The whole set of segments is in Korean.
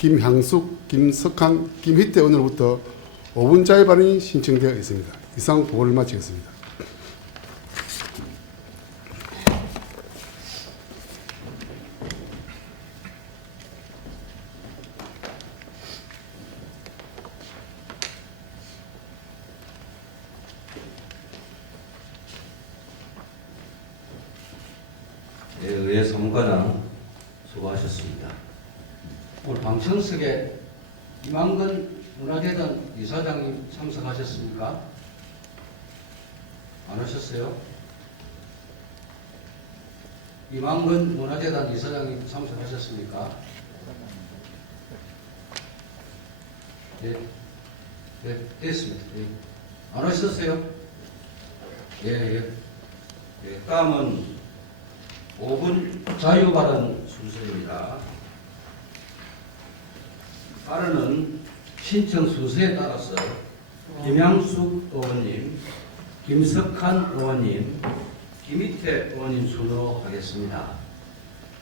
김향숙, 김석한, 김희태 의원으로부터 5분 자유 발언이 신청되어 있습니다. 이상 보고를 마치겠습니다. 네, 의회 사무과장 수고하셨습니다. 오늘 방청석에 이만근 문화재단 이사장님 참석하셨습니까? 안 오셨어요? 이만근 문화재단 이사장님 참석하셨습니까? 네, 네, 됐습니다. 네. 안 오셨어요? 예, 예. 예, 다음은 5분 자유발언 순서입니다. 발언은 신청 순서에 따라서 김향숙 의원님, 김석한 의원님, 김희태 의원님 순으로 하겠습니다.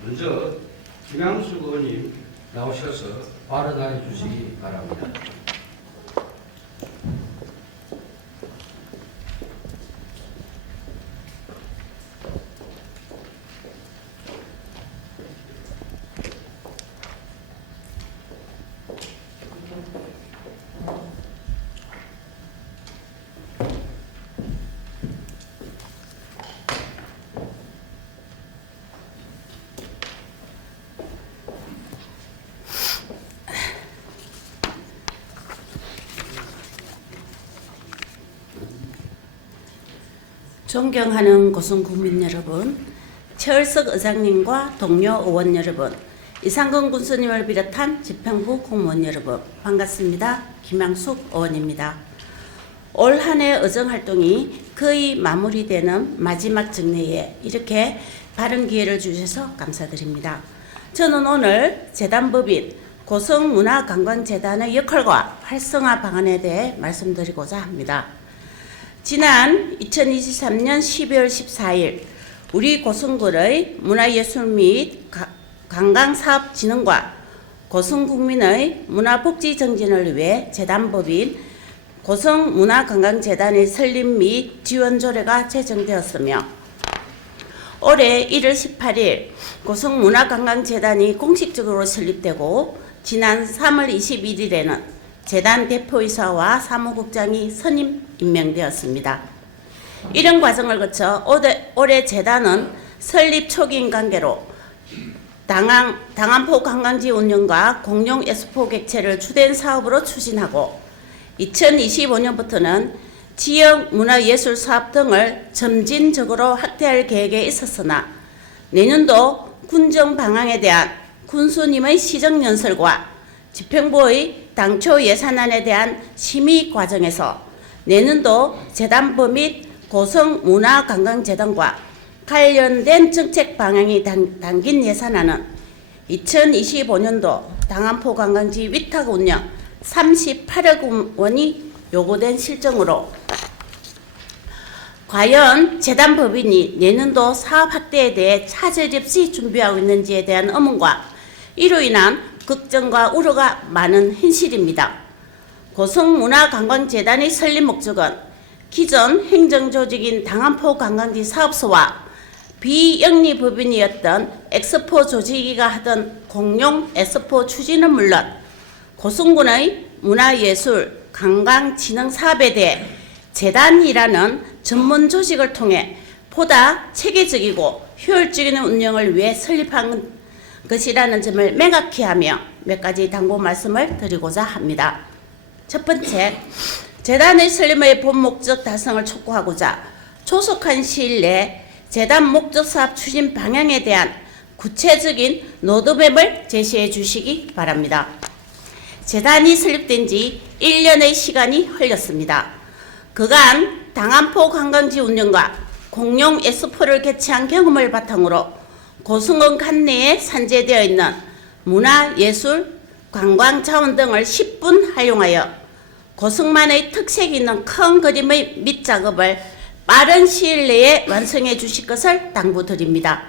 먼저 김향숙 의원님 나오셔서 발언해 주시기 바랍니다. 존경하는 고성국민 여러분, 최을석 의장님과 동료 의원 여러분, 이상근 군수님을 비롯한 집행부 공무원 여러분, 반갑습니다. 김향숙 의원입니다. 올 한 해 의정활동이 거의 마무리되는 마지막 정례에 이렇게 발언 기회를 주셔서 감사드립니다. 저는 오늘 재단법인 고성문화관광재단의 역할과 활성화 방안에 대해 말씀드리고자 합니다. 지난 2023년 12월 14일 우리 고성군의 문화예술 및 관광사업진흥과 고성국민의 문화복지 정진을 위해 재단법인 고성문화관광재단의 설립 및 지원 조례가 제정되었으며 올해 1월 18일 고성문화관광재단이 공식적으로 설립되고 지난 3월 21일에는 재단 대표이사와 사무국장이 선임 임명되었습니다. 이런 과정을 거쳐 올해 재단은 설립 초기인 관계로 당안포 관광지 운영과 공용 엑스포 객체를 주된 사업으로 추진하고 2025년부터는 지역 문화예술 사업 등을 점진적으로 확대할 계획에 있었으나 내년도 군정 방향에 대한 군수님의 시정연설과 집행부의 당초 예산안에 대한 심의 과정에서 내년도 재단법 및 고성문화관광재단과 관련된 정책 방향이 담긴 예산안은 2025년도 당안포 관광지 위탁 운영 38억 원이 요구된 실정으로 과연 재단법인이 내년도 사업 확대에 대해 차질 없이 준비하고 있는지에 대한 의문과 이로 인한 걱정과 우려가 많은 현실입니다. 고성문화관광재단의 설립 목적은 기존 행정조직인 당안포 관광지 사업소와 비영리법인이었던 엑스포 조직위가 하던 공용 엑스포 추진은 물론 고성군의 문화예술 관광진흥 사업에 대해 재단이라는 전문 조직을 통해 보다 체계적이고 효율적인 운영을 위해 설립한 것이라는 점을 명확히 하며 몇 가지 당부 말씀을 드리고자 합니다. 첫 번째, 재단의 설립의 본 목적 달성을 촉구하고자 조속한 시일 내에 재단 목적 사업 추진 방향에 대한 구체적인 로드맵을 제시해 주시기 바랍니다. 재단이 설립된 지 1년의 시간이 흘렀습니다. 그간 당안포 관광지 운영과 공용 엑스포를 개최한 경험을 바탕으로 고성군 관내에 산재되어 있는 문화, 예술, 관광 자원 등을 10분 활용하여 고성만의 특색이 있는 큰 그림의 밑작업을 빠른 시일 내에 완성해 주실 것을 당부드립니다.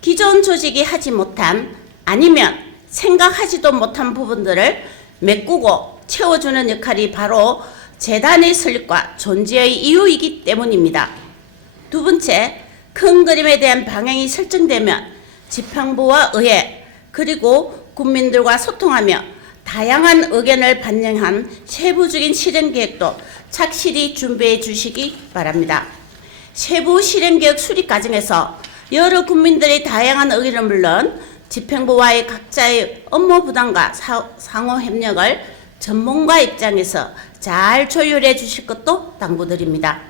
기존 조직이 하지 못한 아니면 생각하지도 못한 부분들을 메꾸고 채워주는 역할이 바로 재단의 설립과 존재의 이유이기 때문입니다. 두 번째, 큰 그림에 대한 방향이 설정되면 지방부와 의회 그리고 국민들과 소통하며 다양한 의견을 반영한 세부적인 실행계획도 착실히 준비해 주시기 바랍니다. 세부 실행계획 수립 과정에서 여러 국민들의 다양한 의견은 물론 집행부와의 각자의 업무 부담과 상호 협력을 전문가 입장에서 잘 조율해 주실 것도 당부드립니다.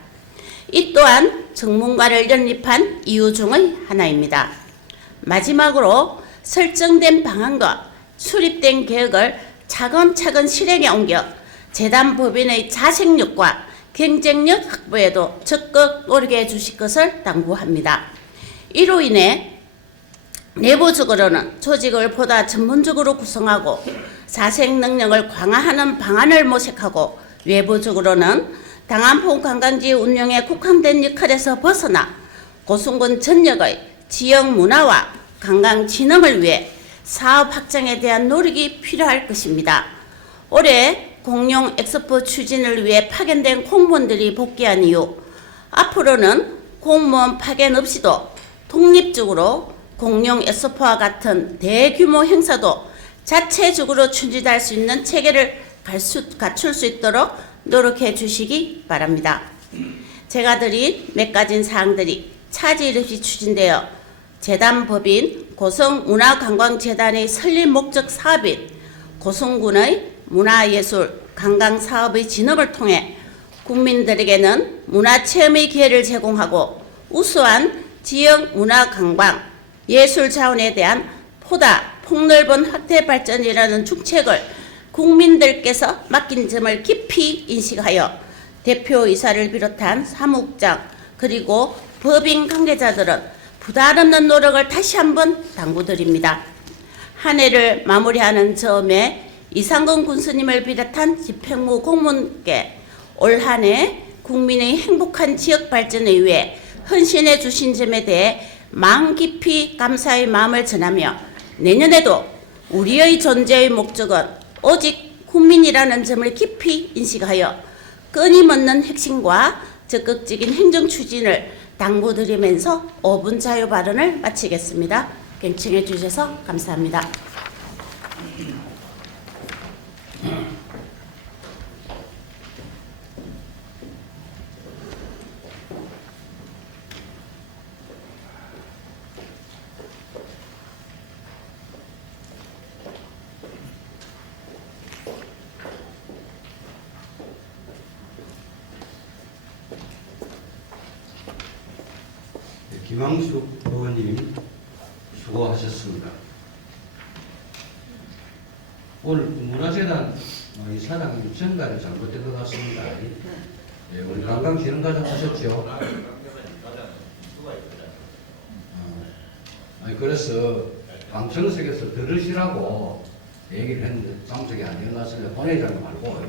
이 또한 전문가를 영입한 이유 중의 하나입니다. 마지막으로 설정된 방안과 수립된 계획을 차근차근 실행에 옮겨 재단 법인의 자생력과 경쟁력 확보에도 적극 노력해 주실 것을 당부합니다. 이로 인해 내부적으로는 조직을 보다 전문적으로 구성하고 자생 능력을 강화하는 방안을 모색하고 외부적으로는 당안포 관광지 운영에 국한된 역할에서 벗어나 고성군 전역의 지역 문화와 관광 진흥을 위해 사업 확장에 대한 노력이 필요할 것입니다. 올해 공룡 엑스포 추진을 위해 파견된 공무원들이 복귀한 이후 앞으로는 공무원 파견 없이도 독립적으로 공룡 엑스포와 같은 대규모 행사도 자체적으로 추진할 수 있는 체계를 갖출 수 있도록 노력해 주시기 바랍니다. 제가 드린 몇 가지 사항들이 차질 없이 추진되어 재단 법인 고성문화관광재단의 설립 목적 사업인 고성군의 문화예술 관광사업의 진흥을 통해 국민들에게는 문화체험의 기회를 제공하고 우수한 지역 문화관광 예술 자원에 대한 보다 폭넓은 확대 발전이라는 중책을 국민들께서 맡긴 점을 깊이 인식하여 대표이사를 비롯한 사무국장 그리고 법인 관계자들은 부담 없는 노력을 다시 한번 당부드립니다. 한 해를 마무리하는 점에 이상근 군수님을 비롯한 집행부 공무원께 올 한 해 국민의 행복한 지역 발전을 위해 헌신해 주신 점에 대해 마음 깊이 감사의 마음을 전하며 내년에도 우리의 존재의 목적은 오직 국민이라는 점을 깊이 인식하여 끊임없는 핵심과 적극적인 행정 추진을 당부드리면서 5분 자유 발언을 마치겠습니다. 경청해 주셔서 감사합니다. 김항숙 의원님 수고하셨습니다. 오늘 문화재단 이사장님 전달이 잘못된 것 같습니다. 예, 우리 관광진흥과장 하셨죠? 그래서 방청석에서 들으시라고 얘기를 했는데 방청이 안 된 것 같습니다. 본회의장 말고.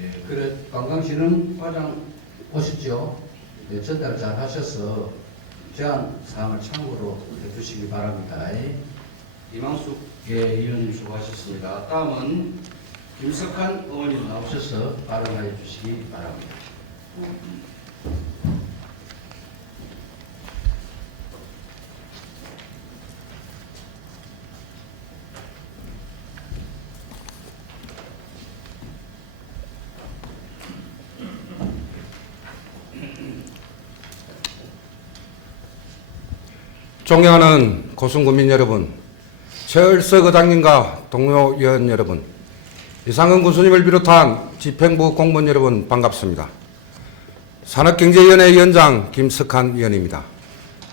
예, 그래 관광진흥과장 오셨죠? 네, 전달 잘 하셔서 제안 사항을 참고로 해주시기 바랍니다. 이망숙 의원님 수고하셨습니다. 다음은 김석한 의원님 나오셔서 발언하여 주시기 바랍니다. 존경하는 고성군민 여러분, 최을석 의장님과 동료 의원 여러분, 이상은 군수님을 비롯한 집행부 공무원 여러분 반갑습니다. 산업경제위원회 위원장 김석한 위원입니다.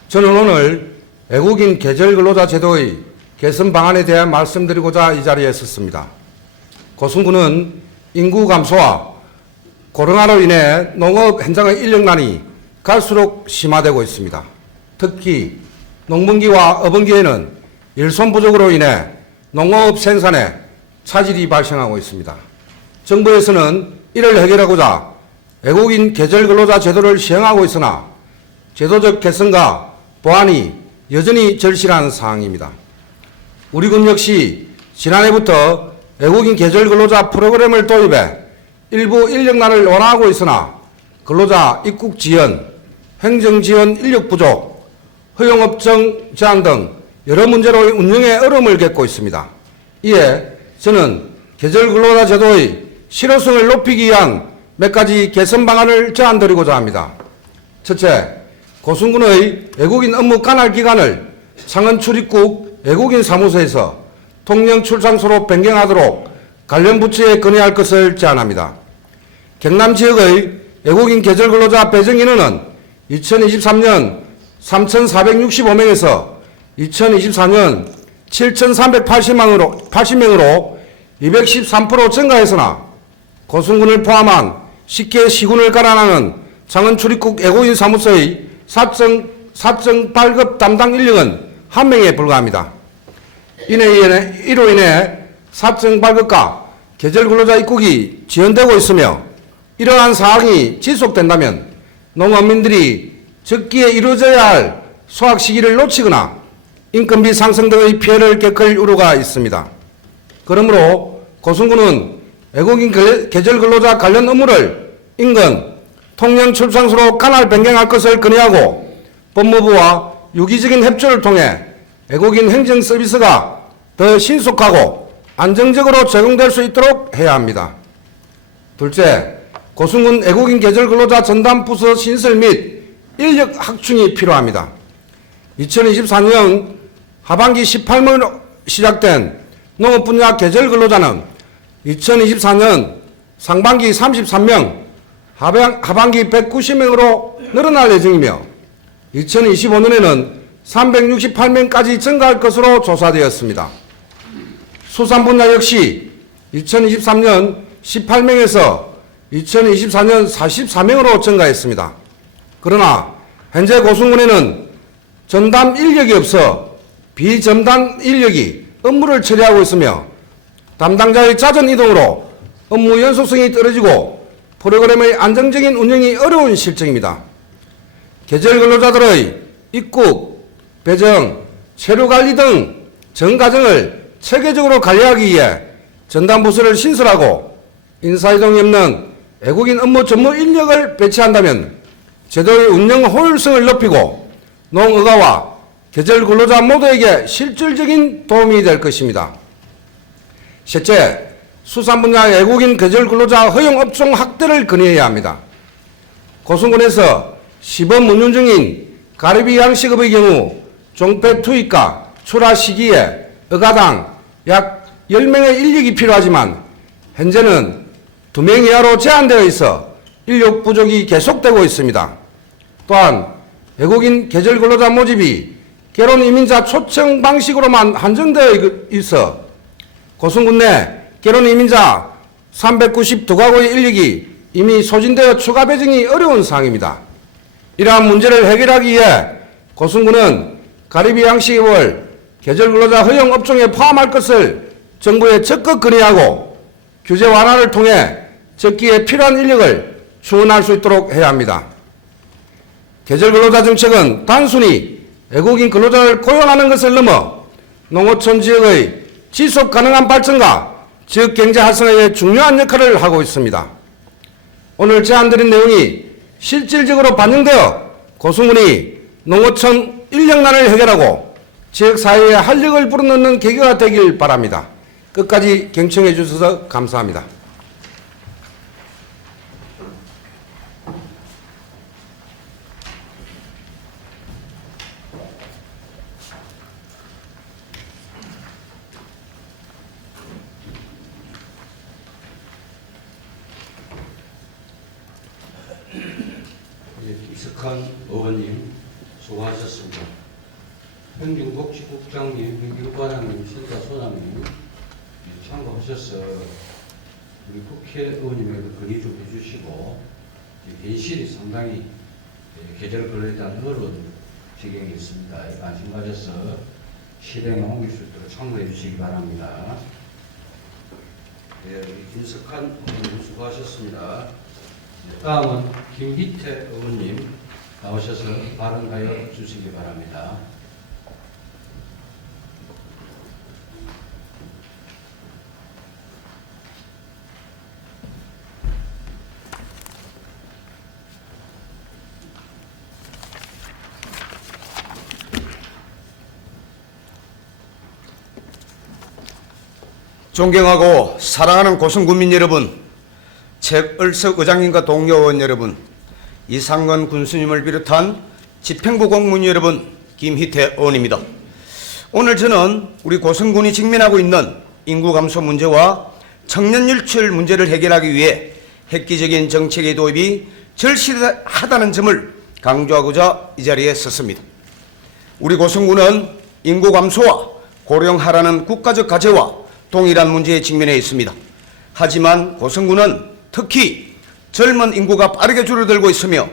저는 오늘 외국인 계절근로자 제도의 개선 방안에 대해 말씀드리고자 이 자리에 섰습니다. 고성군은 인구 감소와 코로나로 인해 농업 현장의 인력난이 갈수록 심화되고 있습니다. 특히 농번기와 어번기에는 일손 부족으로 인해 농업 생산에 차질이 발생하고 있습니다. 정부에서는 이를 해결하고자 외국인 계절근로자 제도를 시행하고 있으나 제도적 개선과 보완이 여전히 절실한 사항입니다. 우리 군 역시 지난해부터 외국인 계절 근로자 프로그램을 도입해 일부 인력난을 완화하고 있으나 근로자 입국 지연, 행정 지원 인력 부족, 허용업종 제한 등 여러 문제로 운영에 어려움을 겪고 있습니다. 이에 저는 계절 근로자 제도의 실효성을 높이기 위한 몇 가지 개선 방안을 제안드리고자 합니다. 첫째, 고순군의 외국인 업무 관할 기관을 창원 출입국 외국인 사무소에서 통영 출장소로 변경하도록 관련 부처에 건의할 것을 제안합니다. 경남 지역의 외국인 계절 근로자 배정 인원은 2023년 3,465명에서 2024년 7,380명으로 213% 증가했으나 고순군을 포함한 10개 시군을 관할하는 창원 출입국 외국인 사무소의 사정 발급 담당 인력은 1명에 불과합니다. 이로 인해 사정 발급과 계절 근로자 입국이 지연되고 있으며 이러한 사항이 지속된다면 농업민들이 적기에 이루어져야 할 수확 시기를 놓치거나 인건비 상승 등의 피해를 겪을 우려가 있습니다. 그러므로 고순군은 외국인 계절 근로자 관련 업무를 인근 통영 출장소로 관할 변경할 것을 건의하고 법무부와 유기적인 협조를 통해 외국인 행정 서비스가 더 신속하고 안정적으로 제공될 수 있도록 해야 합니다. 둘째, 고순군 외국인 계절 근로자 전담 부서 신설 및 인력 확충이 필요합니다. 2024년 하반기 18명으로 시작된 농업 분야 계절 근로자는 2024년 상반기 33명, 하반기 190명으로 늘어날 예정이며 2025년에는 368명까지 증가할 것으로 조사되었습니다. 수산 분야 역시 2023년 18명에서 2024년 44명으로 증가했습니다. 그러나 현재 고순군에는 전담 인력이 없어 비전담 인력이 업무를 처리하고 있으며 담당자의 잦은 이동으로 업무 연속성이 떨어지고 프로그램의 안정적인 운영이 어려운 실정입니다. 계절 근로자들의 입국, 배정, 체류 관리 등 전 과정을 체계적으로 관리하기 위해 전담 부서를 신설하고 인사이동이 없는 외국인 업무 전문 인력을 배치한다면 제도의 운영 효율성을 높이고 농어가와 계절 근로자 모두에게 실질적인 도움이 될 것입니다. 셋째, 수산 분야 외국인 계절 근로자 허용 업종 확대를 건의해야 합니다. 고순군에서 시범 운영 중인 가리비 양식업의 경우 종폐 투입과 출하 시기에 어가당 약 10명의 인력이 필요하지만 현재는 2명 이하로 제한되어 있어 인력 부족이 계속되고 있습니다. 또한 외국인 계절 근로자 모집이 결혼 이민자 초청 방식으로만 한정되어 있어 고순군 내 결혼 이민자 392가구의 인력이 이미 소진되어 추가 배정이 어려운 상황입니다. 이러한 문제를 해결하기 위해 고순군은 가리비 양식업을 계절 근로자 허용 업종에 포함할 것을 정부에 적극 건의하고 규제 완화를 통해 적기에 필요한 인력을 충원할 수 있도록 해야 합니다. 계절 근로자 정책은 단순히 외국인 근로자를 고용하는 것을 넘어 농어촌 지역의 지속 가능한 발전과 지역 경제 활성화에 중요한 역할을 하고 있습니다. 오늘 제안드린 내용이 실질적으로 반영되어 고순군이 농어촌 인력난을 해결하고 지역사회에 활력을 불어넣는 계기가 되길 바랍니다. 끝까지 경청해 주셔서 감사합니다. 이석한 의원님 수고하셨습니다. 행정복지국장님, 행정과장님, 센터소장님 참고하셔서 우리 국회의원님에게 건의 좀 해주시고 대실이 상당히 계절 근로에 대한 어려운 지경이 있습니다. 관심 가져서 실행에 옮길 수 있도록 참고해 주시기 바랍니다. 네, 우리 김석한 의원님 수고하셨습니다. 다음은 김기태 의원님 나오셔서 발언하여 주시기 바랍니다. 존경하고 사랑하는 고성군민 여러분, 책을석 의장님과 동료 의원 여러분, 이상건 군수님을 비롯한 집행부 공무원 여러분, 김희태 의원입니다. 오늘 저는 우리 고성군이 직면하고 있는 인구 감소 문제와 청년 일출 문제를 해결하기 위해 획기적인 정책의 도입이 절실하다는 점을 강조하고자 이 자리에 섰습니다. 우리 고성군은 인구 감소와 고령화라는 국가적 과제와 동일한 문제에 직면해 있습니다. 하지만 고성군은 특히 젊은 인구가 빠르게 줄어들고 있으며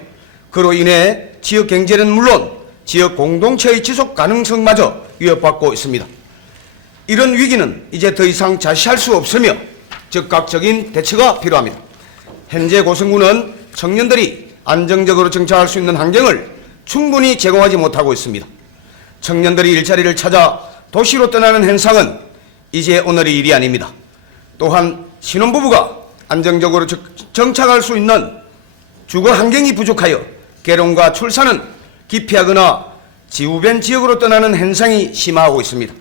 그로 인해 지역 경제는 물론 지역 공동체의 지속 가능성마저 위협받고 있습니다. 이런 위기는 이제 더 이상 자시할 수 없으며 즉각적인 대처가 필요합니다. 현재 고성군은 청년들이 안정적으로 정착할 수 있는 환경을 충분히 제공하지 못하고 있습니다. 청년들이 일자리를 찾아 도시로 떠나는 현상은 이제 오늘의 일이 아닙니다. 또한 신혼부부가 안정적으로 정착할 수 있는 주거 환경이 부족하여 결혼과 출산은 기피하거나 지우변 지역으로 떠나는 현상이 심화하고 있습니다.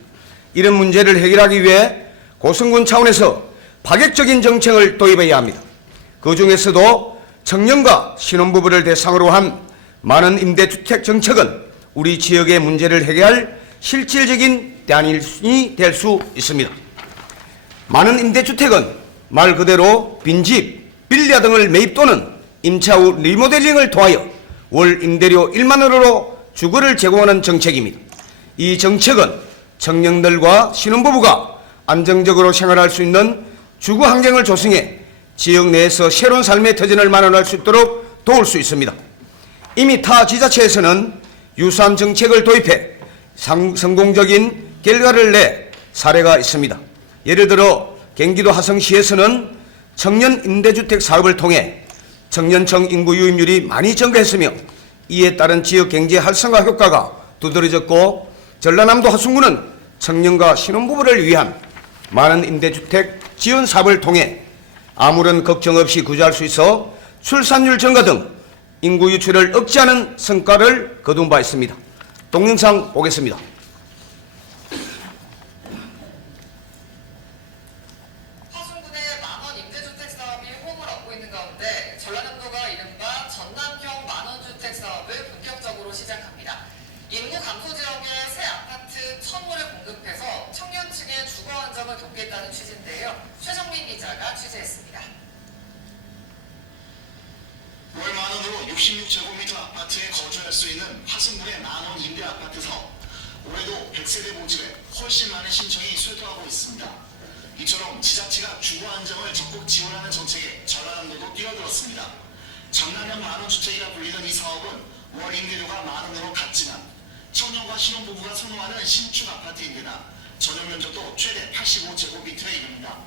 이런 문제를 해결하기 위해 고성군 차원에서 파격적인 정책을 도입해야 합니다. 그 중에서도 청년과 신혼부부를 대상으로 한 많은 임대주택 정책은 우리 지역의 문제를 해결할 실질적인 대안이 될 수 있습니다. 많은 임대주택은 말 그대로 빈집, 빌라 등을 매입 또는 임차 후 리모델링을 통하여 월 임대료 1만 원으로 주거를 제공하는 정책입니다. 이 정책은 청년들과 신혼부부가 안정적으로 생활할 수 있는 주거 환경을 조성해 지역 내에서 새로운 삶의 터전을 마련할 수 있도록 도울 수 있습니다. 이미 타 지자체에서는 유사한 정책을 도입해 성공적인 결과를 내 사례가 있습니다. 예를 들어 경기도 화성시에서는 청년 임대주택 사업을 통해 청년층 인구 유입률이 많이 증가했으며 이에 따른 지역 경제 활성화 효과가 두드러졌고 전라남도 화순군은 청년과 신혼부부를 위한 많은 임대주택 지원 사업을 통해 아무런 걱정 없이 구조할 수 있어 출산율 증가 등 인구 유출을 억제하는 성과를 거둔 바 있습니다. 동영상 보겠습니다. 화순군의 만원 임대주택 사업이 호응을 얻고 있는 가운데 전라남도가 이른바 전남형 만원주택 사업을 본격적으로 시작합니다. 인구 감소 지역에 새 아파트 1,000호를 공급해서 청년층의 주거 안정을 돕겠다는 취지인데요. 최정민 기자가 취재했습니다. 월 만원으로 66제곱미터 아파트에 거주할 수 있는 화순군의 만원 임대 아파트 사업. 올해도 100세대 모집에 훨씬 많은 신청이 쇄도하고 있습니다. 이처럼 지자체가 주거 안정을 적극 지원하는 정책에 전라남도도 뛰어들었습니다. 전남형 만원주택이라 불리는 이 사업은 월 임대료가 만원으로 같지만 청년과 신혼부부가 선호하는 신축 아파트인데다 전용 면적도 최대 85제곱미터에 이릅니다.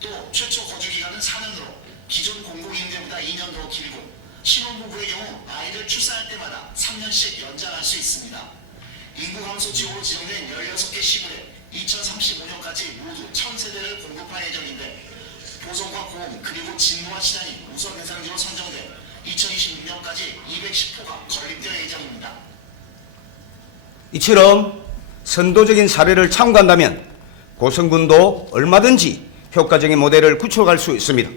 또 최초 거주기간은 4년으로 기존 공공임대보다 2년 더 길고 신혼부부의 경우 아이를 출산할 때마다 3년씩 연장할 수 있습니다. 인구 감소 지역으로 지정된 16개 시군에 2035년까지 모두 1,000세대를 공급할 예정인데 보성과 고흥 그리고 진도와 신안이 우선 대상지로 선정돼 2026년까지 210호가 건립될 예정입니다. 이처럼 선도적인 사례를 참고한다면 고성군도 얼마든지 효과적인 모델을 구축할 수 있습니다.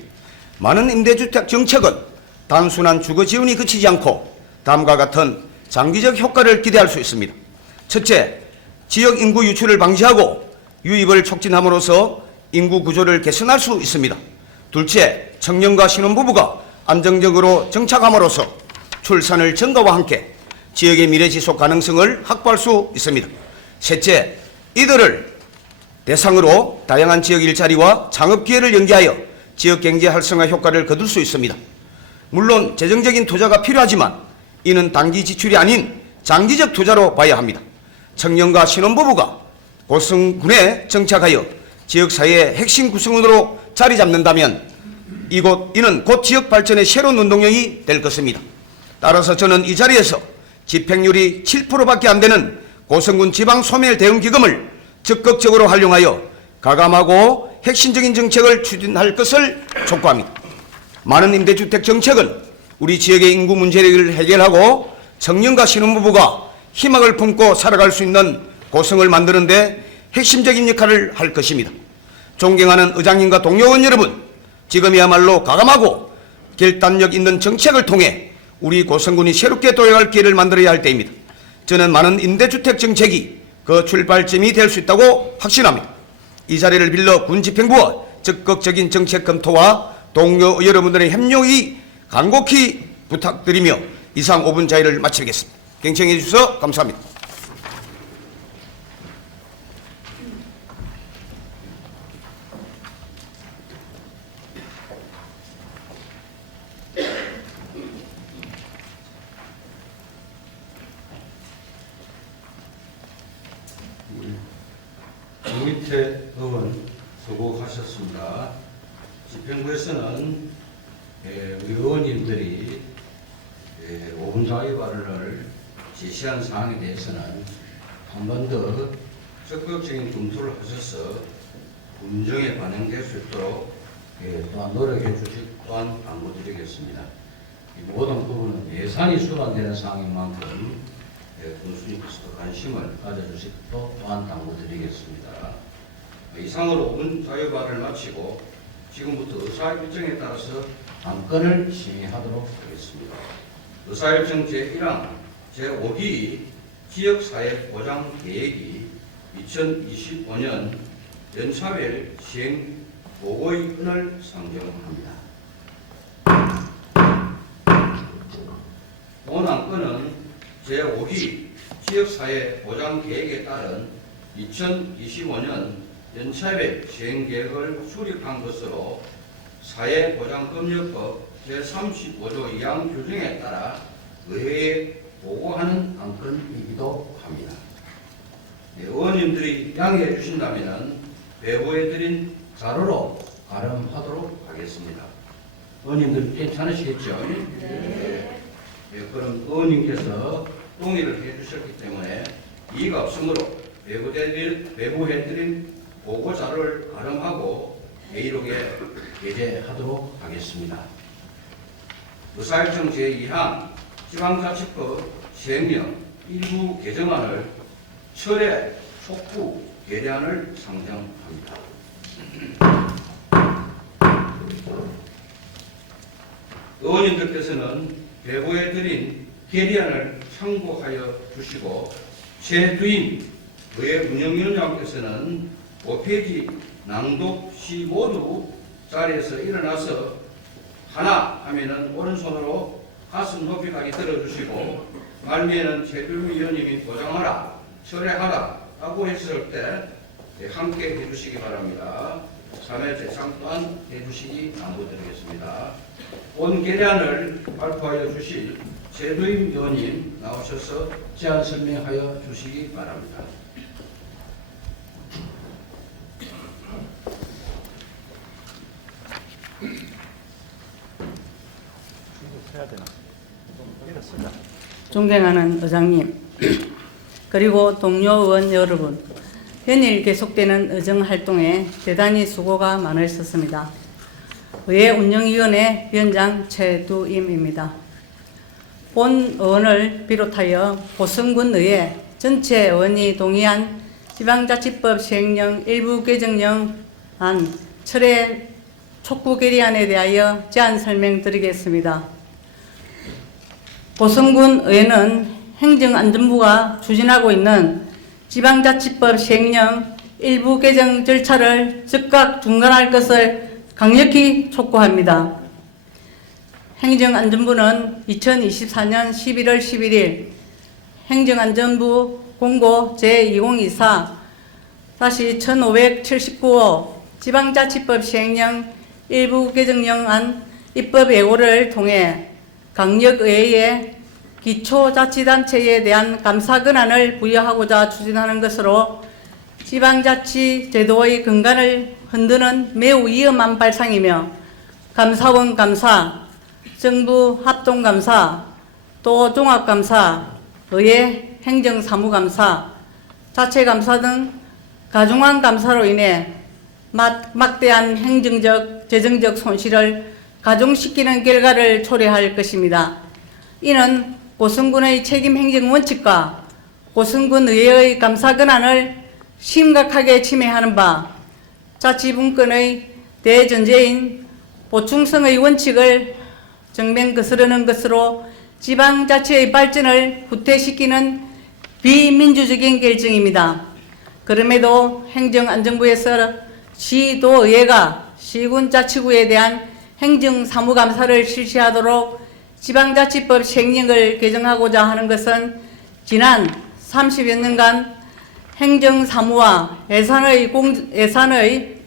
많은 임대주택 정책은 단순한 주거 지원이 그치지 않고 다음과 같은 장기적 효과를 기대할 수 있습니다. 첫째, 지역 인구 유출을 방지하고 유입을 촉진함으로써 인구 구조를 개선할 수 있습니다. 둘째, 청년과 신혼부부가 안정적으로 정착함으로써 출산을 증가와 함께 지역의 미래 지속 가능성을 확보할 수 있습니다. 셋째, 이들을 대상으로 다양한 지역 일자리와 창업 기회를 연계하여 지역 경제 활성화 효과를 거둘 수 있습니다. 물론 재정적인 투자가 필요하지만 이는 단기 지출이 아닌 장기적 투자로 봐야 합니다. 청년과 신혼부부가 고성군에 정착하여 지역사회의 핵심 구성원으로 자리 잡는다면 이는 곧 지역 발전의 새로운 운동력이 될 것입니다. 따라서 저는 이 자리에서 집행률이 7%밖에 안 되는 고성군 지방소멸대응기금을 적극적으로 활용하여 가감하고 핵심적인 정책을 추진할 것을 촉구합니다. 많은 임대주택 정책은 우리 지역의 인구 문제를 해결하고 청년과 신혼부부가 희망을 품고 살아갈 수 있는 고성을 만드는 데 핵심적인 역할을 할 것입니다. 존경하는 의장님과 동료원 여러분, 지금이야말로 과감하고 결단력 있는 정책을 통해 우리 고성군이 새롭게 도약할 기회를 만들어야 할 때입니다. 저는 많은 임대주택 정책이 그 출발점이 될 수 있다고 확신합니다. 이 자리를 빌려 군집행부와 적극적인 정책 검토와 동료 여러분들의 협력이 간곡히 부탁드리며 이상 5분 자리를 마치겠습니다. 경청해 주셔서 감사합니다. 정의태 의원 수고하셨습니다. 집행부에서는 우리 의원님들이 5분 자유 발언을 제시한 사항에 대해서는 한 번 더 적극적인 검토를 하셔서 공정에 반영될 수 있도록 또한 노력해 주실 또한 당부드리겠습니다. 이 모든 부분은 예산이 수반되는 사항인 만큼 군수님께서도 관심을 가져주실 것도 또한 당부드리겠습니다. 이상으로 5분 자유 발언을 마치고 지금부터 의사일정에 따라서 안건을 심의하도록 하겠습니다. 의사일정 제1항 제5기 지역사회 보장 계획이 2025년 연차별 시행 보고의 건을 상정합니다. 본 안건은 제5기 지역사회 보장 계획에 따른 2025년 연차별 시행 계획을 수립한 것으로 사회보장법률법 제35조 2항 규정에 따라 의회에 보고하는 안건이기도 합니다. 의원님들이 양해해 주신다면 배부해드린 자료로 발언하도록 하겠습니다. 의원님들 괜찮으시겠죠? 네. 그럼 의원님께서 동의를 해 주셨기 때문에 이의가 없으므로 배부해드린 보고 자료를 발언하고 회의록에 게재하도록 하겠습니다. 의사일정 제2항 지방자치법 시행령 일부 개정안을 철회, 촉구, 결의안을 상정합니다. 의원님들께서는 배부해드린 결의안을 참고하여 주시고 최두임 의회 운영위원장께서는 5페이지 낭독 시 모두 자리에서 일어나서 하나 하면은 오른손으로 가슴 높이까지 들어주시고 말미에는 최두임 위원님이 보장하라, 철회하라 라고 했을 때 함께 해주시기 바랍니다. 3회 재창 또한 해주시기 당부드리겠습니다. 본 결의안을 발표하여 주실 최두임 위원님 나오셔서 제안 설명하여 주시기 바랍니다. 존경하는 의장님, 그리고 동료 의원 여러분, 현일 계속되는 의정활동에 대단히 수고가 많으셨습니다. 의회 운영위원회 위원장 최두임입니다. 본 의원을 비롯하여 고성군 의회 전체 의원이 동의한 지방자치법 시행령 일부 개정령 안 철회 촉구 결의안에 대하여 제안 설명드리겠습니다. 고성군 의회는 행정안전부가 추진하고 있는 지방자치법 시행령 일부 개정 절차를 즉각 중단할 것을 강력히 촉구합니다. 행정안전부는 2024년 11월 11일 행정안전부 공고 제2024-1579호 지방자치법 시행령 일부 개정령안 입법 예고를 통해 강력의회에 기초자치단체에 대한 감사 권한을 부여하고자 추진하는 것으로 지방자치 제도의 근간을 흔드는 매우 위험한 발상이며 감사원 감사, 정부 합동감사, 또 종합감사, 의회 행정사무감사, 자체감사 등 가중한 감사로 인해 막대한 행정적, 재정적 손실을 가중시키는 결과를 초래할 것입니다. 이는 고성군의 책임 행정 원칙과 고성군 의회의 감사 권한을 심각하게 침해하는 바 자치분권의 대전제인 보충성의 원칙을 정면 거스르는 것으로 지방자치의 발전을 후퇴시키는 비민주적인 결정입니다. 그럼에도 행정안전부에서 시도의회가 시군자치구에 대한 행정사무감사를 실시하도록 지방자치법 시행령을 개정하고자 하는 것은 지난 30여 년간 행정사무와 예산의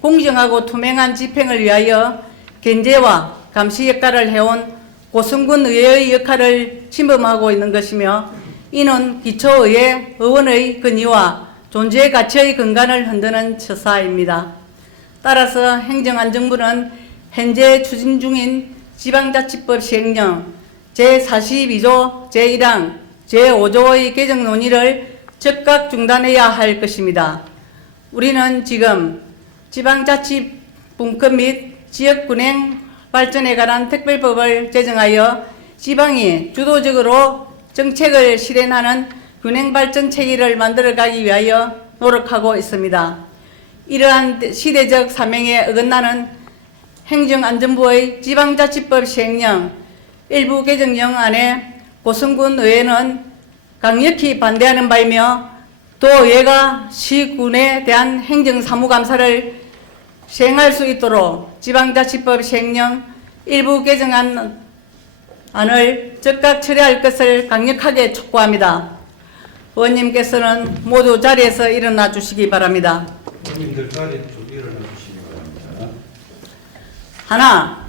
공정하고 투명한 집행을 위하여 견제와 감시 역할을 해온 고성군 의회의 역할을 침범하고 있는 것이며, 이는 기초의회 의원의 권위와 존재 가치의 근간을 흔드는 처사입니다. 따라서 행정안전부는 현재 추진 중인 지방자치법 시행령 제42조 제1항 제5조의 개정 논의를 즉각 중단해야 할 것입니다. 우리는 지금 지방자치분권 및 지역군행 발전에 관한 특별법을 제정하여 지방이 주도적으로 정책을 실현하는 균형발전 체계를 만들어가기 위하여 노력하고 있습니다. 이러한 시대적 사명에 어긋나는 행정안전부의 지방자치법 시행령 일부 개정령안에 고성군 의회는 강력히 반대하는 바이며, 도의회가 시군에 대한 행정사무감사를 시행할 수 있도록 지방자치법 시행령 일부 개정안을 즉각 처리할 것을 강력하게 촉구합니다. 의원님께서는 모두 자리에서 일어나 주시기 바랍니다. 의원님들 자리에 좀 일어나 주시기 바랍니다. 하나,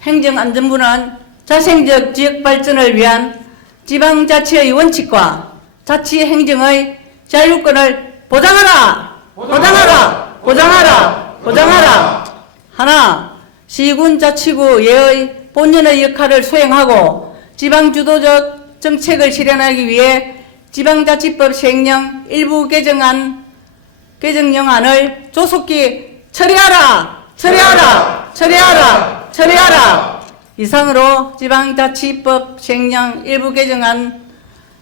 행정안전부는 자생적 지역 발전을 위한 지방자치의 원칙과 자치행정의 자율권을 보장하라! 보장하라! 보장하라! 보장하라! 하나, 시군자치구 예의 본연의 역할을 수행하고 지방주도적 정책을 실현하기 위해 지방자치법 시행령 일부 개정령안을 조속히 처리하라! 처리하라! 처리하라! 처리하라! 이상으로 지방자치법 시행령 일부 개정안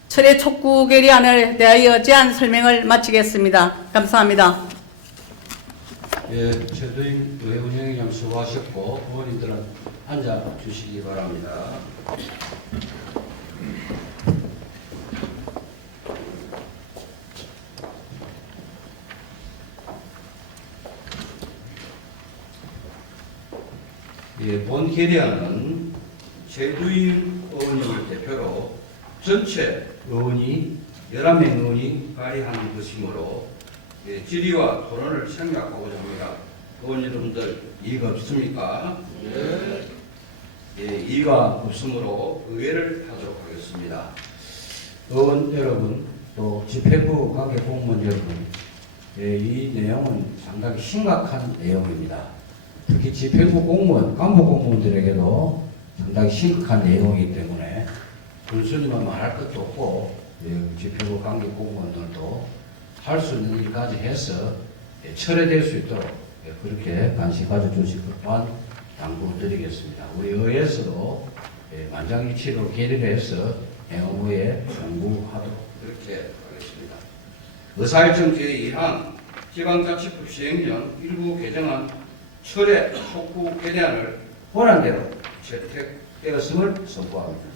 철회 촉구 결의안을 대하여 제안 설명을 마치겠습니다. 감사합니다. 예, 최두임 의원님 수고하셨고, 의원님들은 앉아 주시기 바랍니다. 예, 본 결의안은 최두임 의원님을 대표로 전체 의원이 11명 의원이 발의하는 것이므로 예, 질의와 토론을 생략하고자 합니다. 의원 여러분들 이의가 없습니까? 네. 예, 이의가 없으므로 의회를 하도록 하겠습니다. 의원 여러분, 또 집행부 관계 공무원 여러분, 예, 이 내용은 상당히 심각한 내용입니다. 특히 집행부 공무원, 간부 공무원들에게도 상당히 심각한 내용이기 때문에 군수님은 말할 것도 없고, 예, 집행부 관계 공무원들도 할 수 있는 일까지 해서 예, 철회될 수 있도록 예, 그렇게 관심 가져주실 것 또한 당부드리겠습니다. 우리 의회에서도 예, 만장일치로 결의를 해서 행업부에 청구하도록 그렇게 하겠습니다. 의사일정 제2항 지방자치법 시행령 일부 개정안 철회 촉구 결의안을 권한대로 채택되었음을 선포합니다.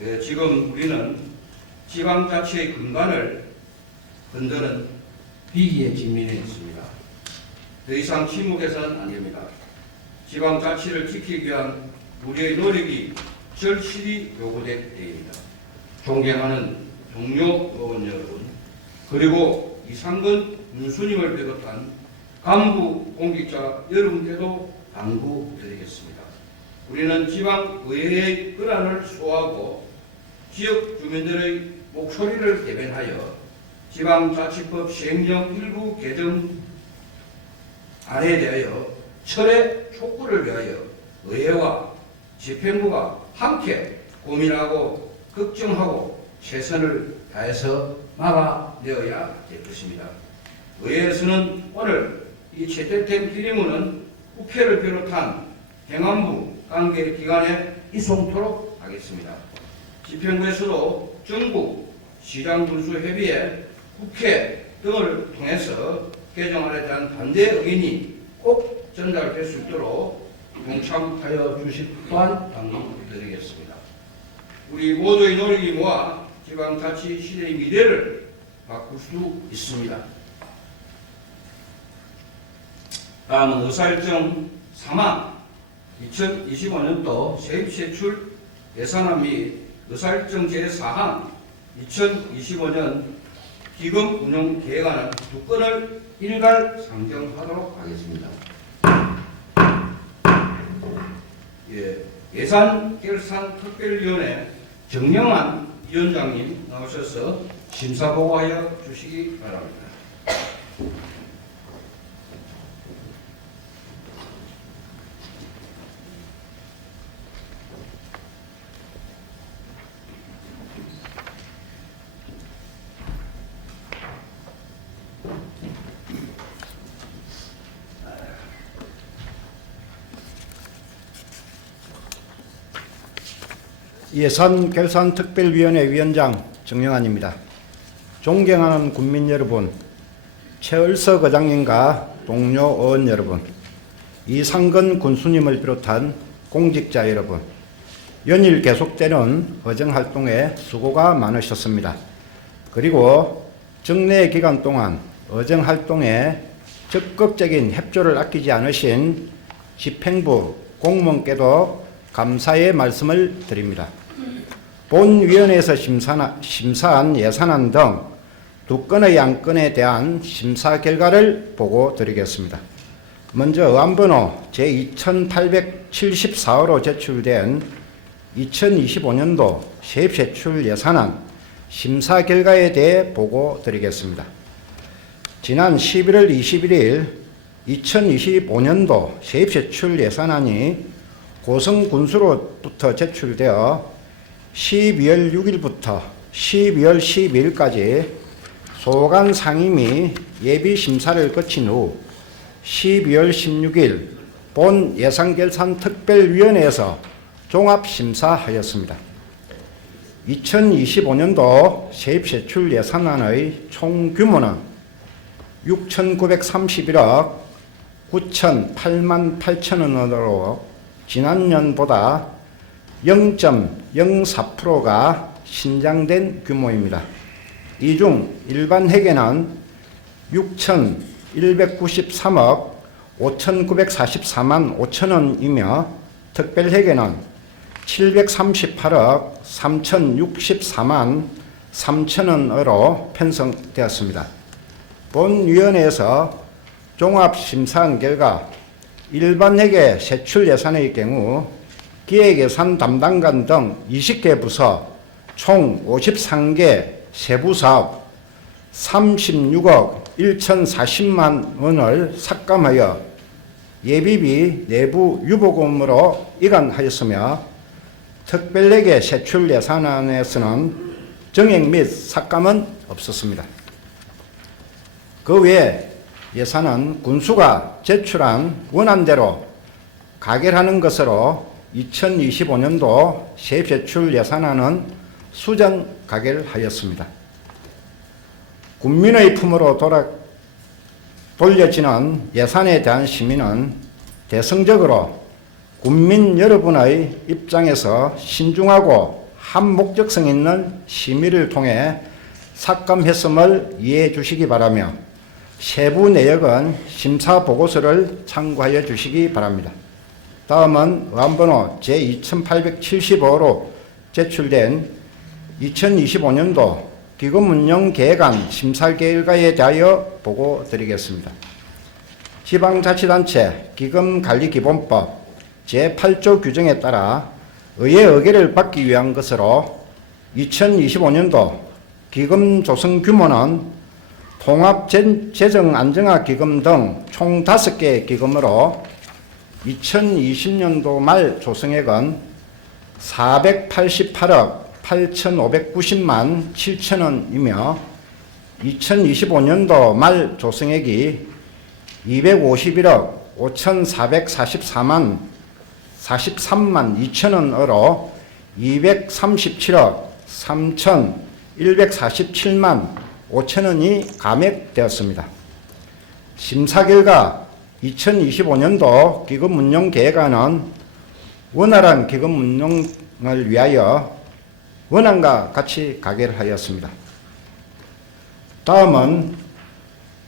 예, 지금 우리는 지방자치의 근간을 흔드는 위기에 직면해 있습니다. 더 이상 침묵해서는 안 됩니다. 지방자치를 지키기 위한 우리의 노력이 절실히 요구될 때입니다. 존경하는 동료 의원 여러분, 그리고 이상근 윤수님을 비롯한 간부 공직자 여러분께도 당부드리겠습니다. 우리는 지방의회의 권한을 수호하고 지역 주민들의 목소리를 대변하여 지방자치법 시행령 일부 개정안에 대하여 철회 촉구를 위하여 의회와 집행부가 함께 고민하고 걱정하고 최선을 다해서 막아내어야 될 것입니다. 의회에서는 오늘 이 채택된 기림문은 국회를 비롯한 행안부 관계기관에 이송토록 하겠습니다. 집행부에서도 전국 시장군수협의회, 국회 등을 통해서 개정안에 대한 반대 의견이 꼭 전달될 수 있도록 동참하여 주실 또한 당부드리겠습니다. 우리 모두의 노력이 모아 지방자치 시대의 미래를 바꿀 수 있습니다. 다음은 의사일정 3항 2025년도 세입세출 예산안 및 의사일정 제4항 2025년 기금 운영 계획안을 두 건을 일괄 상정하도록 하겠습니다. 예산 결산 특별위원회 정영환 위원장님 나오셔서 심사 보고하여 주시기 바랍니다. 예산결산특별위원회 위원장 정영환입니다. 존경하는 국민 여러분, 최을석 의장님과 동료 의원 여러분, 이상근 군수님을 비롯한 공직자 여러분, 연일 계속되는 의정활동에 수고가 많으셨습니다. 그리고 정례 기간 동안 의정활동에 적극적인 협조를 아끼지 않으신 집행부 공무원께도 감사의 말씀을 드립니다. 본위원회에서 심사한 예산안 등 두 건의 안건에 대한 심사 결과를 보고 드리겠습니다. 먼저 의안번호 제2874호로 제출된 2025년도 세입세출 예산안 심사 결과에 대해 보고 드리겠습니다. 지난 11월 21일 2025년도 세입세출 예산안이 고성군수로부터 제출되어 12월 6일부터 12월 12일까지 소관 상임위 예비심사를 거친 후 12월 16일 본 예산결산특별위원회에서 종합심사하였습니다. 2025년도 세입세출 예산안의 총 규모는 6,931억 9,008만 8천 원으로 지난년보다 0.04%가 신장된 규모입니다. 이 중 일반 회계는 6,193억 5,944만 5천 원이며 특별 회계는 738억 3,064만 3천 원으로 편성되었습니다. 본위원회에서 종합심사한 결과 일반 회계 세출 예산의 경우 기획예산 담당관 등 20개 부서 총 53개 세부사업 36억 1,040만 원을 삭감하여 예비비 내부 유보금으로 이관하였으며 특별회계 세출 예산안에서는 정액 및 삭감은 없었습니다. 그 외에 예산은 군수가 제출한 원안대로 가결하는 것으로 2025년도 세입세출 예산안은 수정 가결하였습니다. 국민의 품으로 돌려지는 예산에 대한 심의는 대승적으로 국민 여러분의 입장에서 신중하고 한목적성 있는 심의를 통해 삭감했음을 이해해 주시기 바라며 세부 내역은 심사 보고서를 참고하여 주시기 바랍니다. 다음은 의안번호 제2875호로 제출된 2025년도 기금운영계획안 심사 결과에 대하여 보고 드리겠습니다. 지방자치단체 기금관리기본법 제8조 규정에 따라 의회 의결을 받기 위한 것으로 2025년도 기금 조성 규모는 통합재정안정화기금 등 총 5개 기금으로 2020년도 말 조성액은 488억 8,590만 7천 원이며 2025년도 말 조성액이 251억 5,443만 2천 원으로 237억 147만 5천 원이 감액되었습니다. 심사 결과 2025년도 기금 운용 계획안은 원활한 기금 운용을 위하여 원안과 같이 가결하였습니다. 다음은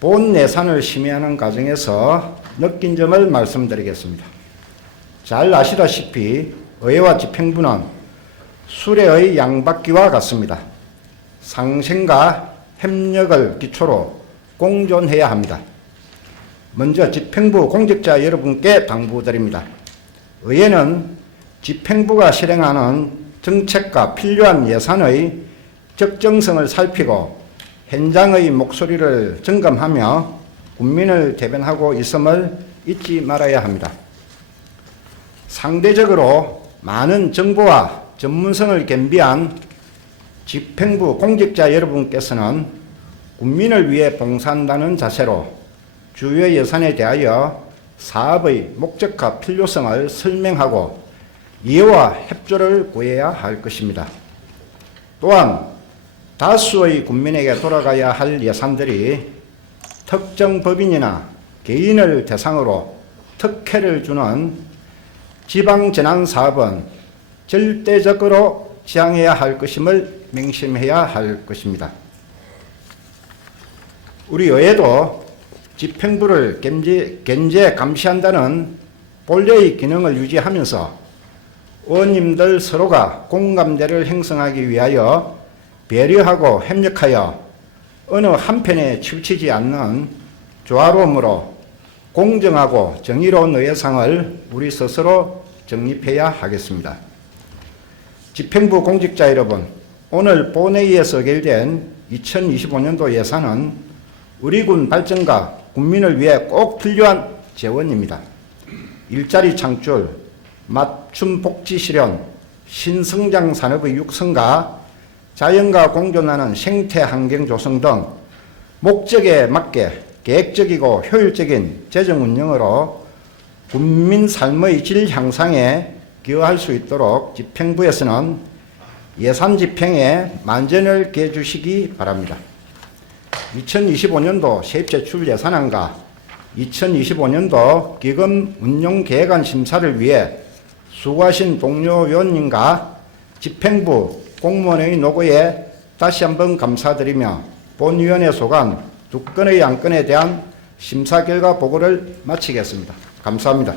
본 예산을 심의하는 과정에서 느낀 점을 말씀드리겠습니다. 잘 아시다시피 의회와 집행부는 수레의 양바퀴와 같습니다. 상생과 협력을 기초로 공존해야 합니다. 먼저 집행부 공직자 여러분께 당부드립니다. 의회는 집행부가 실행하는 정책과 필요한 예산의 적정성을 살피고 현장의 목소리를 점검하며 국민을 대변하고 있음을 잊지 말아야 합니다. 상대적으로 많은 정보와 전문성을 겸비한 집행부 공직자 여러분께서는 국민을 위해 봉사한다는 자세로 주요 예산에 대하여 사업의 목적과 필요성을 설명하고 이해와 협조를 구해야 할 것입니다. 또한 다수의 국민에게 돌아가야 할 예산들이 특정 법인이나 개인을 대상으로 특혜를 주는 지방재난사업은 절대적으로 지양해야 할 것임을 명심해야 할 것입니다. 우리 의회도 집행부를 견제 감시한다는 본래의 기능을 유지하면서 의원님들 서로가 공감대를 형성하기 위하여 배려하고 협력하여 어느 한편에 치우치지 않는 조화로움으로 공정하고 정의로운 의회상을 우리 스스로 정립해야 하겠습니다. 집행부 공직자 여러분, 오늘 본회의에서 의결된 2025년도 예산은 우리 군 발전과 국민을 위해 꼭 필요한 재원입니다. 일자리 창출, 맞춤 복지 실현, 신성장 산업의 육성과 자연과 공존하는 생태 환경 조성 등 목적에 맞게 계획적이고 효율적인 재정 운영으로 국민 삶의 질 향상에 기여할 수 있도록 집행부에서는 예산 집행에 만전을 기해 주시기 바랍니다. 2025년도 세입제출 예산안과 2025년도 기금 운용 계획안 심사를 위해 수고하신 동료 위원님과 집행부 공무원의 노고에 다시 한번 감사드리며 본위원회 소관 두 건의 안건에 대한 심사 결과 보고를 마치겠습니다. 감사합니다.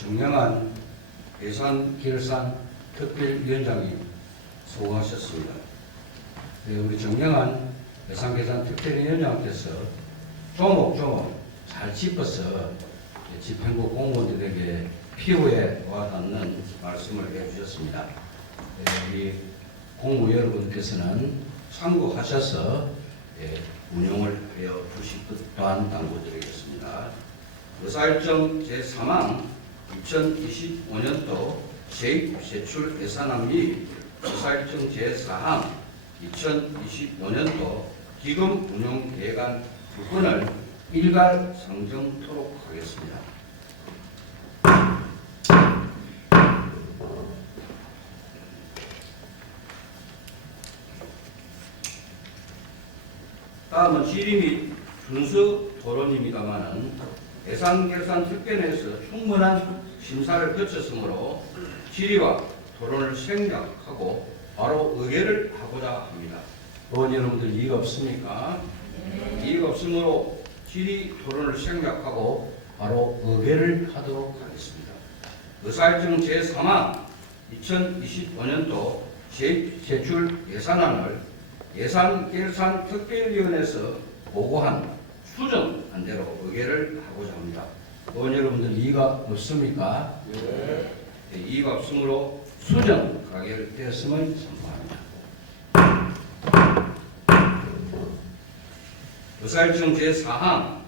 정량한 예산결산 특별위원장이 수고하셨습니다. 우리 정량한 예산결산 특별위원장께서 조목조목 잘 짚어서 집행부 공무원들에게 피부에 와닿는 말씀을 해주셨습니다. 우리 공무 여러분께서는 참고하셔서 운용을 하여 주실 것 또한 당부드리겠습니다. 의사일정 제3항 2025년도 세입제출 예산안 및 의사일정 제4항 2025년도 기금 운용 계획안 두 건을 일괄 상정토록 하겠습니다. 다음은 질의 및 순서 토론입니다만은 예산결산 특변에서 충분한 심사를 거쳤으므로 질의와 토론을 생략하고 바로 의결을 하고자 합니다. 의원 여러분들 이의가 없습니까? 이의가 없으므로 질의 토론을 생략하고 바로 의결을 하도록 하겠습니다. 의사일정 제3항 2025년도 세입제출 예산안을 예산결산 특별위원회에서 보고한 수정한 대로 의결을 하고자 합니다. 의원 여러분들 이의가 없습니까? 네. 이의가 없으므로 수정 가결되었음을 선포합니다. 의사일정 제4항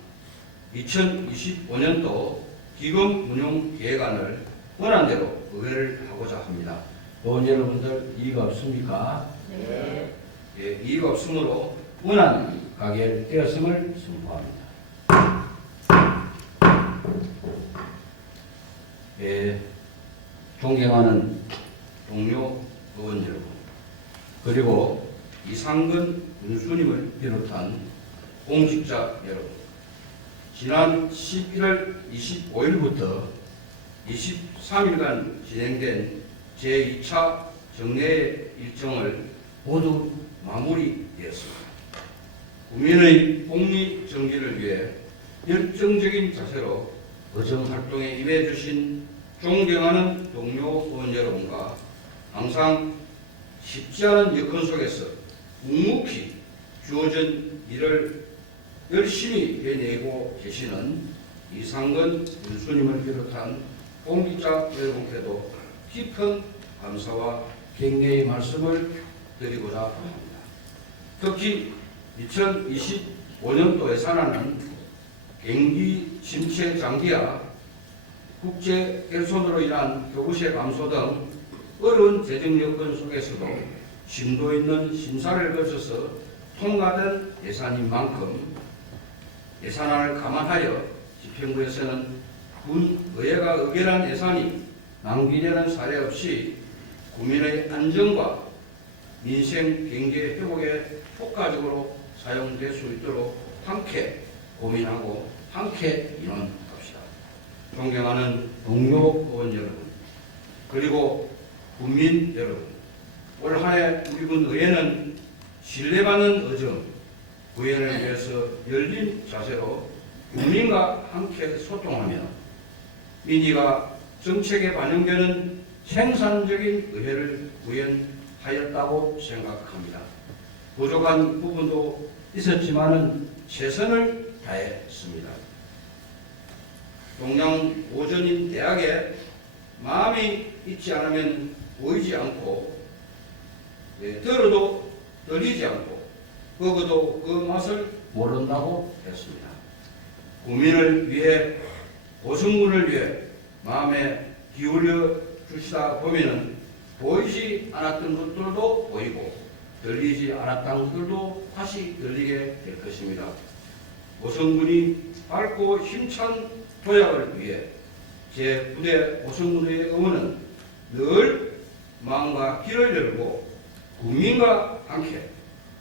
2025년도 기금 운용 계획안을 원안대로 의결을 하고자 합니다. 의원 여러분들 이의가 없습니까? 네. 예, 이의가 없으므로 원안 가결되었음을 선포합니다. 예, 존경하는 동료 의원 여러분, 그리고 이상근 군수님을 비롯한 공직자 여러분, 지난 11월 25일부터 23일간 진행된 제2차 정례 일정을 모두 마무리되었습니다. 국민의 복리 정기를 위해 열정적인 자세로 의정활동에 임해주신 존경하는 동료 의원 여러분과 항상 쉽지 않은 여건 속에서 묵묵히 주어진 일을 열심히 해내고 계시는 이상근 군수님을 비롯한 공직자 여러분께도 깊은 감사와 격려의 말씀을 드리고자 합니다. 특히 2025년도 예산안은 경기 침체 장기와 국제 결손으로 인한 교부세 감소 등 어려운 재정 여건 속에서도 심도 있는 심사를 거쳐서 통과된 예산인 만큼 예산안을 감안하여 집행부에서는 군 의회가 의결한 예산이 낭비되는 사례 없이 국민의 안정과 민생 경제 회복에 효과적으로 사용될 수 있도록 함께 고민하고 함께 인원합시다. 존경하는 동료 의원 여러분, 그리고 국민 여러분, 올 한해 우리 군 의회는 신뢰받는 의정 구현을 위해서 열린 자세로 국민과 함께 소통하며 민의가 정책에 반영되는 생산적인 의회를 구현하였다고 생각합니다. 부족한 부분도 있었지만은 최선을 다했습니다. 동양 오전인 대학에 마음이 있지 않으면 보이지 않고 들어도 들리지 않고 먹어도 그 맛을 모른다고 했습니다. 국민을 위해 고성군을 위해 마음에 기울여 주시다 보면은 보이지 않았던 것들도 보이고 들리지 않았던 것들도 다시 들리게 될 것입니다. 고성군이 밝고 힘찬 도약을 위해 제 부대 고성군의 의원은 늘 마음과 길을 열고 국민과 함께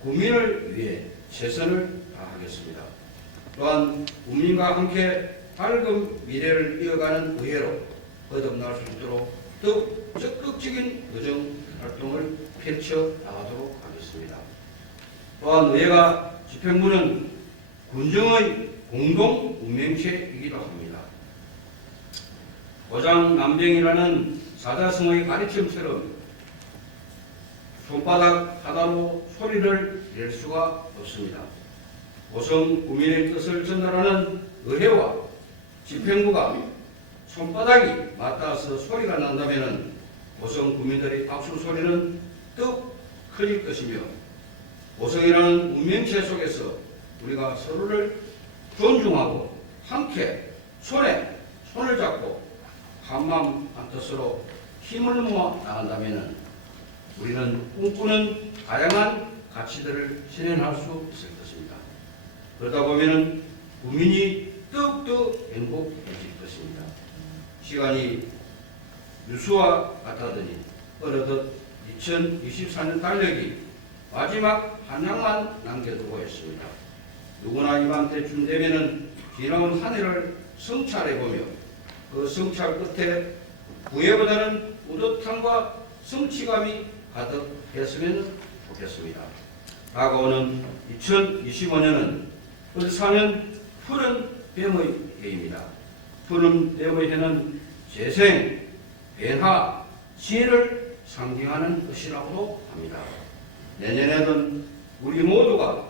국민을 위해 최선을 다하겠습니다. 또한 국민과 함께 밝은 미래를 이어가는 의회로 거듭날 수 있도록 더욱 적극적인 의정 활동을 펼쳐 나가도록 하겠습니다. 또한 의회가 집행부는 군정의 공동 운명체이기도 합니다. 고장난병이라는 사자성어의 가르침처럼 손바닥 하나로 소리를 낼 수가 없습니다. 고성 국민의 뜻을 전달하는 의회와 집행부가 손바닥이 맞닿아서 소리가 난다면 고성 국민들의 박수 소리는 더욱 커질 것이며 고성이라는 운명체 속에서 우리가 서로를 존중하고 함께 손에 손을 잡고 한마음 한뜻으로 힘을 모아 나간다면 우리는 꿈꾸는 다양한 가치들을 실현할 수 있을 것입니다. 그러다 보면 국민이 더욱더 행복해질 것입니다. 시간이 유수와 같아더니 어느덧 2024년 달력이 마지막 한 장만 남겨두고 있습니다. 누구나 이맘때쯤 되면은 지나온 한 해를 성찰해보며 그 성찰 끝에 후회보다는 뿌듯함과 성취감이 가득했으면 좋겠습니다. 다가오는 2025년은 을사년 푸른 뱀의 해입니다. 푸른 뱀의 해는 재생, 변화, 지혜를 상징하는 것이라고도 합니다. 내년에는 우리 모두가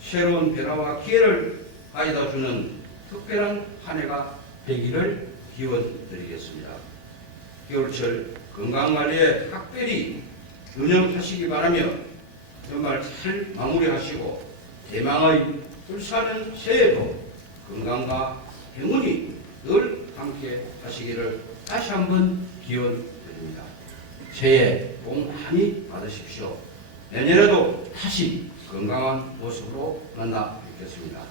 새로운 변화와 기회를 가져다 주는 특별한 한 해가 되기를 기원드리겠습니다. 겨울철 건강관리에 각별히 유념하시기 바라며 연말 잘 마무리하시고 대망의 을사년 새해에도 건강과 행운이 늘 함께 하시기를 다시 한번 기원드립니다. 새해 복 많이 받으십시오. 내년에도 다시 건강한 모습으로 만나 뵙겠습니다.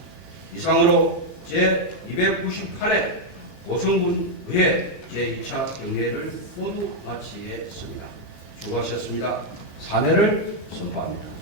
이상으로 제298회 고성군 의회 제2차 경례를 모두 마치겠습니다. 수고하셨습니다. 사례를 선포합니다.